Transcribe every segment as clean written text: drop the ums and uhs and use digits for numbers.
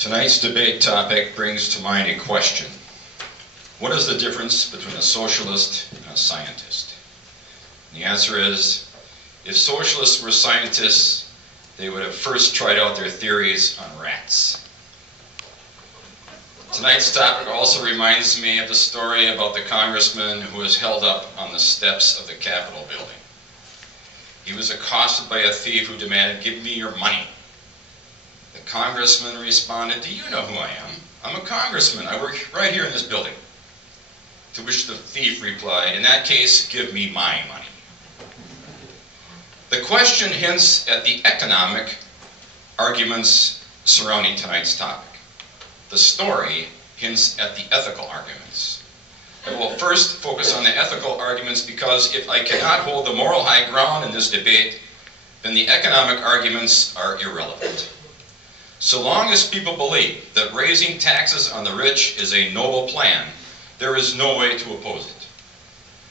Tonight's debate topic brings to mind a question. What is the difference between a socialist and a scientist? And the answer is, if socialists were scientists, they would have first tried out their theories on rats. Tonight's topic also reminds me of the story about the congressman who was held up on the steps of the Capitol building. He was accosted by a thief who demanded, "Give me your money." The congressman responded, "Do you know who I am? I'm a congressman. I work right here in this building." To which the thief replied, "In that case, give me my money." The question hints at the economic arguments surrounding tonight's topic. The story hints at the ethical arguments. I will first focus on the ethical arguments because if I cannot hold the moral high ground in this debate, then the economic arguments are irrelevant. So long as people believe that raising taxes on the rich is a noble plan, there is no way to oppose it.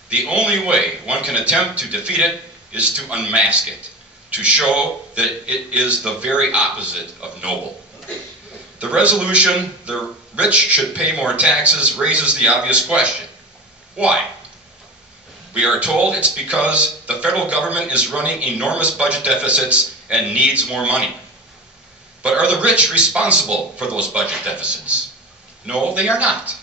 The only way one can attempt to defeat it is to unmask it, to show that it is the very opposite of noble. The resolution, "the rich should pay more taxes," raises the obvious question. Why? We are told it's because the federal government is running enormous budget deficits and needs more money. But are the rich responsible for those budget deficits? No, they are not.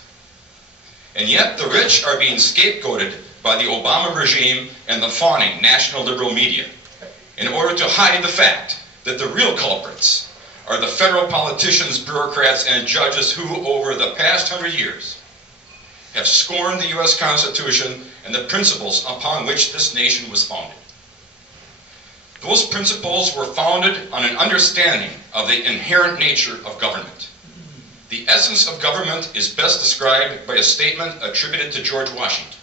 And yet the rich are being scapegoated by the Obama regime and the fawning national liberal media in order to hide the fact that the real culprits are the federal politicians, bureaucrats, and judges who, over the past 100 years, have scorned the U.S. Constitution and the principles upon which this nation was founded. Those principles were founded on an understanding of the inherent nature of government. The essence of government is best described by a statement attributed to George Washington.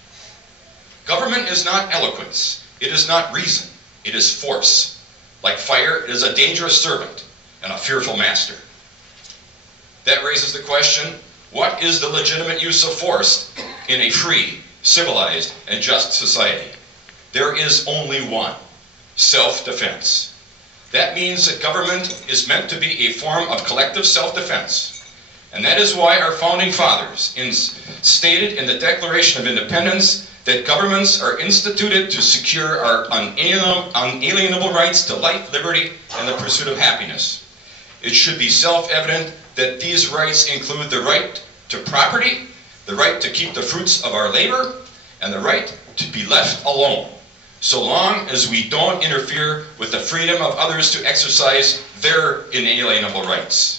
Government is not eloquence, it is not reason, it is force. Like fire, it is a dangerous servant and a fearful master. That raises the question, what is the legitimate use of force in a free, civilized, and just society? There is only one: self-defense. That means that government is meant to be a form of collective self-defense. And that is why our founding fathers stated in the Declaration of Independence that governments are instituted to secure our unalienable rights to life, liberty, and the pursuit of happiness. It should be self-evident that these rights include the right to property, the right to keep the fruits of our labor, and the right to be left alone, so long as we don't interfere with the freedom of others to exercise their inalienable rights.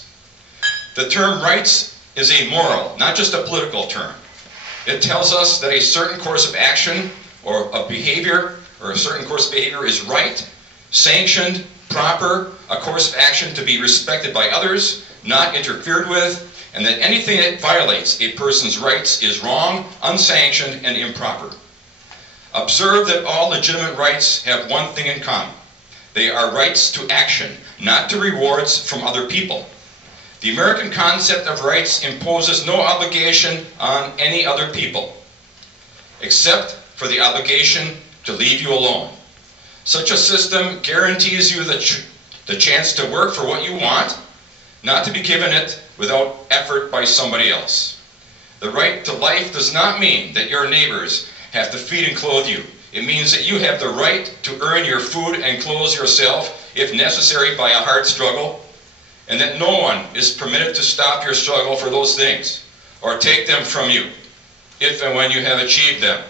The term rights is a moral, not just a political term. It tells us that a certain course of action or of behavior, or a certain course of behavior is right, sanctioned, proper, a course of action to be respected by others, not interfered with, and that anything that violates a person's rights is wrong, unsanctioned, and improper. Observe that all legitimate rights have one thing in common. They are rights to action, not to rewards from other people. The American concept of rights imposes no obligation on any other people, except for the obligation to leave you alone. Such a system guarantees you the chance to work for what you want, not to be given it without effort by somebody else. The right to life does not mean that your neighbors have to feed and clothe you. It means that you have the right to earn your food and clothes yourself, if necessary by a hard struggle, and that no one is permitted to stop your struggle for those things or take them from you, if and when you have achieved them.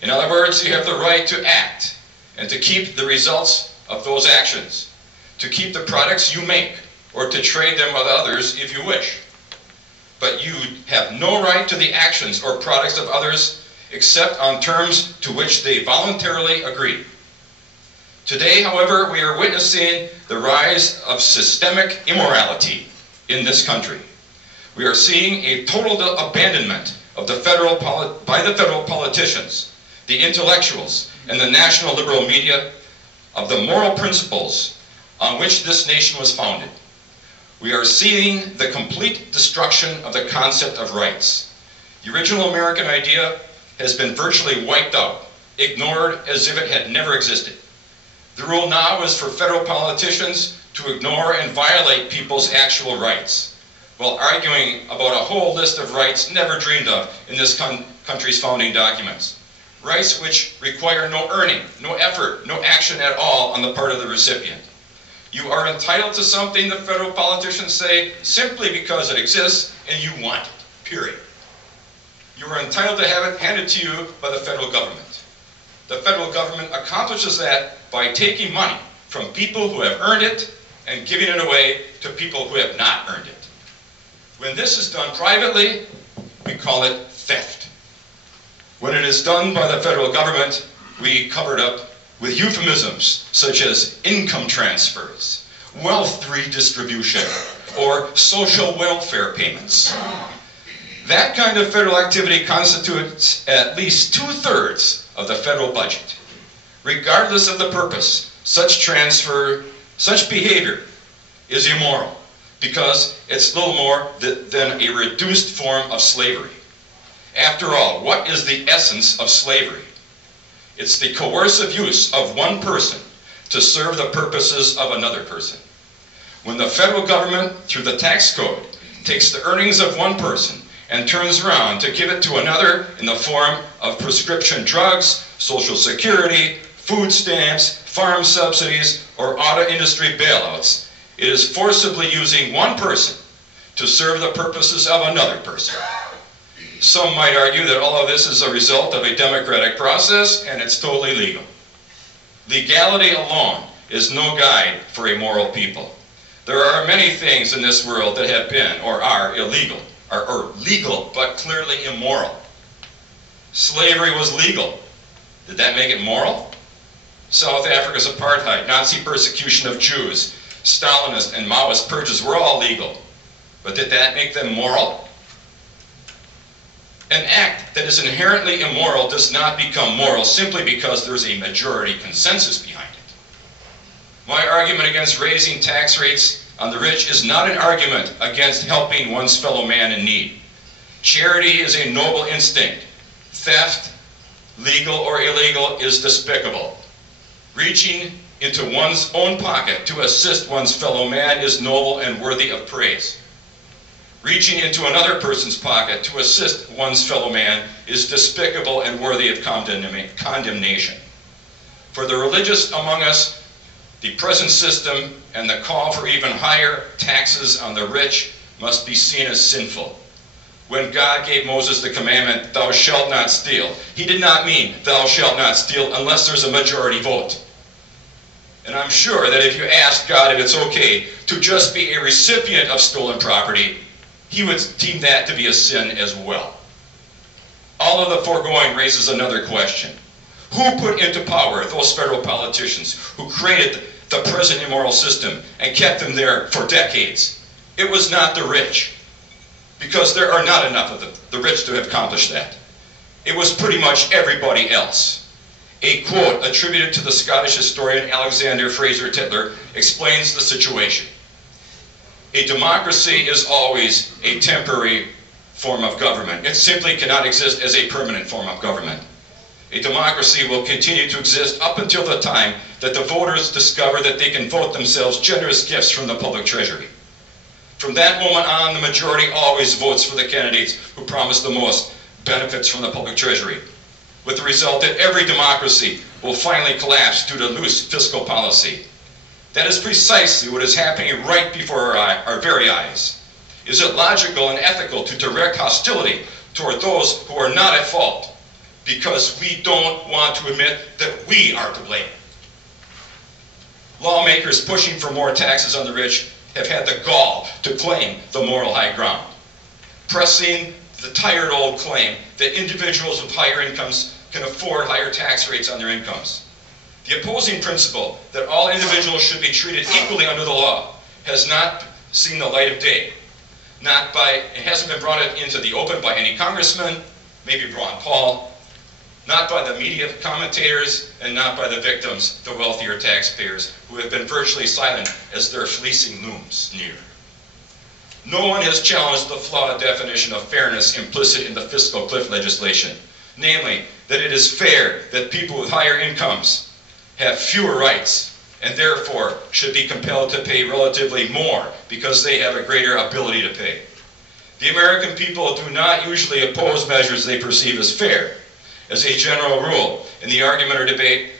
In other words, you have the right to act and to keep the results of those actions, to keep the products you make, or to trade them with others if you wish. But you have no right to the actions or products of others except on terms to which they voluntarily agree. Today, however, we are witnessing the rise of systemic immorality in this country. We are seeing a total abandonment of by the federal politicians, the intellectuals, and the national liberal media of the moral principles on which this nation was founded. We are seeing the complete destruction of the concept of rights. The original American idea has been virtually wiped out, ignored as if it had never existed. The rule now is for federal politicians to ignore and violate people's actual rights, while arguing about a whole list of rights never dreamed of in this country's founding documents. Rights which require no earning, no effort, no action at all on the part of the recipient. You are entitled to something, the federal politicians say, simply because it exists and you want it, period. You are entitled to have it handed to you by the federal government. The federal government accomplishes that by taking money from people who have earned it and giving it away to people who have not earned it. When this is done privately, we call it theft. When it is done by the federal government, we cover it up with euphemisms such as income transfers, wealth redistribution, or social welfare payments. That kind of federal activity constitutes at least 2/3 of the federal budget. Regardless of the purpose, such behavior is immoral because it's little more than a reduced form of slavery. After all, what is the essence of slavery? It's the coercive use of one person to serve the purposes of another person. When the federal government, through the tax code, takes the earnings of one person and turns around to give it to another in the form of prescription drugs, Social Security, food stamps, farm subsidies, or auto industry bailouts, it is forcibly using one person to serve the purposes of another person. Some might argue that all of this is a result of a democratic process and it's totally legal. Legality alone is no guide for a moral people. There are many things in this world that have been or are illegal, or legal but clearly immoral. Slavery was legal. Did that make it moral? South Africa's apartheid, Nazi persecution of Jews, Stalinist and Maoist purges were all legal. But did that make them moral? An act that is inherently immoral does not become moral simply because there's a majority consensus behind it. My argument against raising tax rates on the rich is not an argument against helping one's fellow man in need. Charity is a noble instinct. Theft, legal or illegal, is despicable. Reaching into one's own pocket to assist one's fellow man is noble and worthy of praise. Reaching into another person's pocket to assist one's fellow man is despicable and worthy of condemnation. For the religious among us, the present system and the call for even higher taxes on the rich must be seen as sinful. When God gave Moses the commandment, "Thou shalt not steal," he did not mean, "Thou shalt not steal," unless there's a majority vote. And I'm sure that if you asked God if it's okay to just be a recipient of stolen property, he would deem that to be a sin as well. All of the foregoing raises another question. Who put into power those federal politicians who created the present immoral system and kept them there for decades? It was not the rich, because there are not enough of the rich to have accomplished that. It was pretty much everybody else. A quote attributed to the Scottish historian Alexander Fraser Tytler explains the situation. A democracy is always a temporary form of government. It simply cannot exist as a permanent form of government. A democracy will continue to exist up until the time that the voters discover that they can vote themselves generous gifts from the public treasury. From that moment on, the majority always votes for the candidates who promise the most benefits from the public treasury, with the result that every democracy will finally collapse due to loose fiscal policy. That is precisely what is happening right before our very eyes. Is it logical and ethical to direct hostility toward those who are not at fault because we don't want to admit that we are to blame? Lawmakers pushing for more taxes on the rich have had the gall to claim the moral high ground, pressing the tired old claim that individuals with higher incomes can afford higher tax rates on their incomes. The opposing principle that all individuals should be treated equally under the law has not seen the light of day. It hasn't been brought into the open by any congressman, maybe Ron Paul, not by the media commentators, and not by the victims, the wealthier taxpayers, who have been virtually silent as their fleecing looms near. No one has challenged the flawed definition of fairness implicit in the fiscal cliff legislation, namely that it is fair that people with higher incomes have fewer rights and therefore should be compelled to pay relatively more because they have a greater ability to pay. The American people do not usually oppose measures they perceive as fair. As a general rule, in the argument or debate,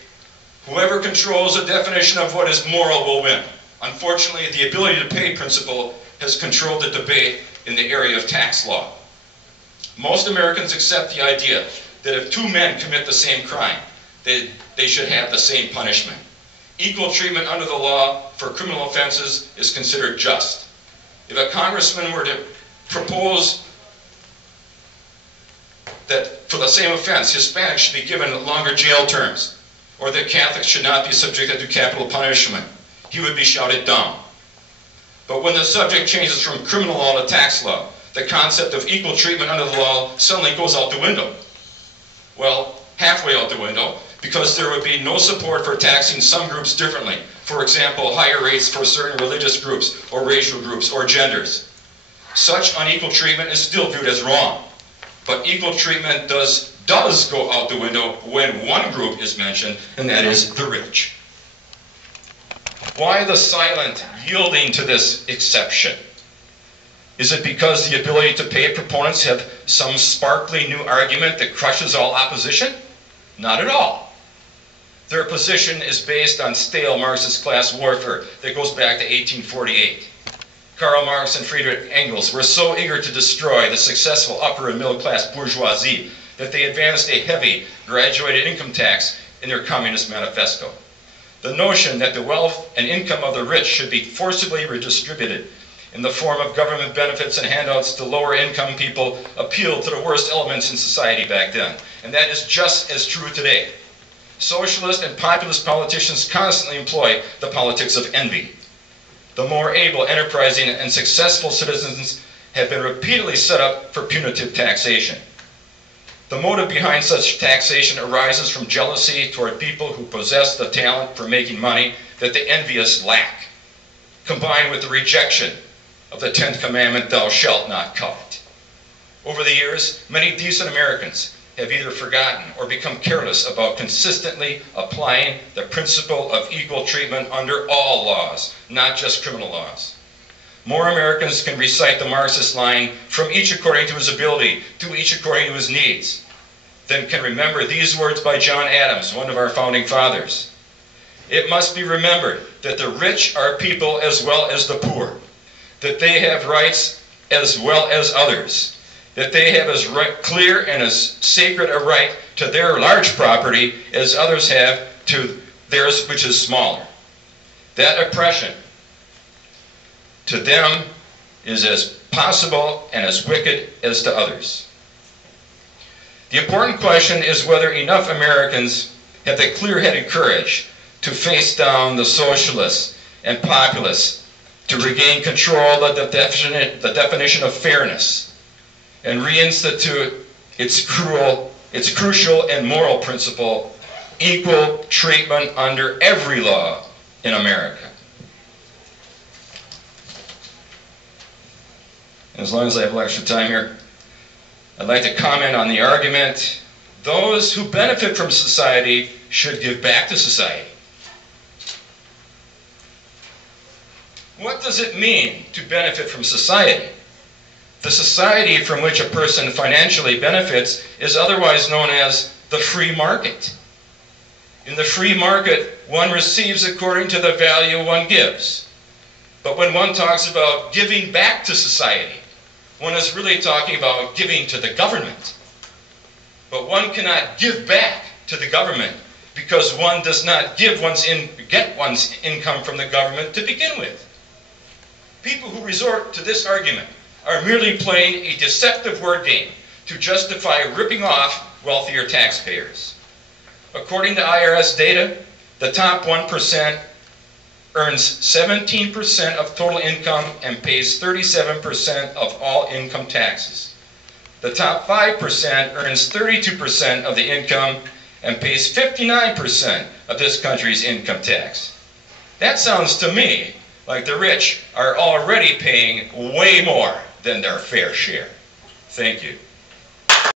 whoever controls the definition of what is moral will win. Unfortunately, the ability to pay principle has controlled the debate in the area of tax law. Most Americans accept the idea that if two men commit the same crime, they should have the same punishment. Equal treatment under the law for criminal offenses is considered just. If a congressman were to propose that for the same offense, Hispanics should be given longer jail terms, or that Catholics should not be subjected to capital punishment, he would be shouted down. But when the subject changes from criminal law to tax law, the concept of equal treatment under the law suddenly goes out the window. Well, halfway out the window, because there would be no support for taxing some groups differently. For example, higher rates for certain religious groups, or racial groups, or genders. Such unequal treatment is still viewed as wrong. But equal treatment does go out the window when one group is mentioned, and that is the rich. Why the silent yielding to this exception? Is it because the ability to pay proponents have some sparkly new argument that crushes all opposition? Not at all. Their position is based on stale Marxist class warfare that goes back to 1848. Karl Marx and Friedrich Engels were so eager to destroy the successful upper and middle class bourgeoisie that they advanced a heavy graduated income tax in their Communist Manifesto. The notion that the wealth and income of the rich should be forcibly redistributed in the form of government benefits and handouts to lower income people appealed to the worst elements in society back then. And that is just as true today. Socialist and populist politicians constantly employ the politics of envy. The more able, enterprising, and successful citizens have been repeatedly set up for punitive taxation. The motive behind such taxation arises from jealousy toward people who possess the talent for making money that the envious lack, combined with the rejection of the 10th commandment, thou shalt not covet. Over the years, many decent Americans have either forgotten or become careless about consistently applying the principle of equal treatment under all laws, not just criminal laws. More Americans can recite the Marxist line, from each according to his ability, to each according to his needs, than can remember these words by John Adams, one of our founding fathers. It must be remembered that the rich are people as well as the poor, that they have rights as well as others, that they have as clear and as sacred a right to their large property as others have to theirs which is smaller. That oppression to them is as possible and as wicked as to others. The important question is whether enough Americans have the clear-headed courage to face down the socialists and populists, to regain control of the definition of fairness, and reinstitute its crucial and moral principle, equal treatment under every law in America. And as long as I have extra time here, I'd like to comment on the argument, those who benefit from society should give back to society. What does it mean to benefit from society? The society from which a person financially benefits is otherwise known as the free market. In the free market, one receives according to the value one gives. But when one talks about giving back to society, one is really talking about giving to the government. But one cannot give back to the government because one does not get one's income from the government to begin with. People who resort to this argument are merely playing a deceptive word game to justify ripping off wealthier taxpayers. According to IRS data, the top 1% earns 17% of total income and pays 37% of all income taxes. The top 5% earns 32% of the income and pays 59% of this country's income tax. That sounds to me like the rich are already paying way more than their fair share. Thank you.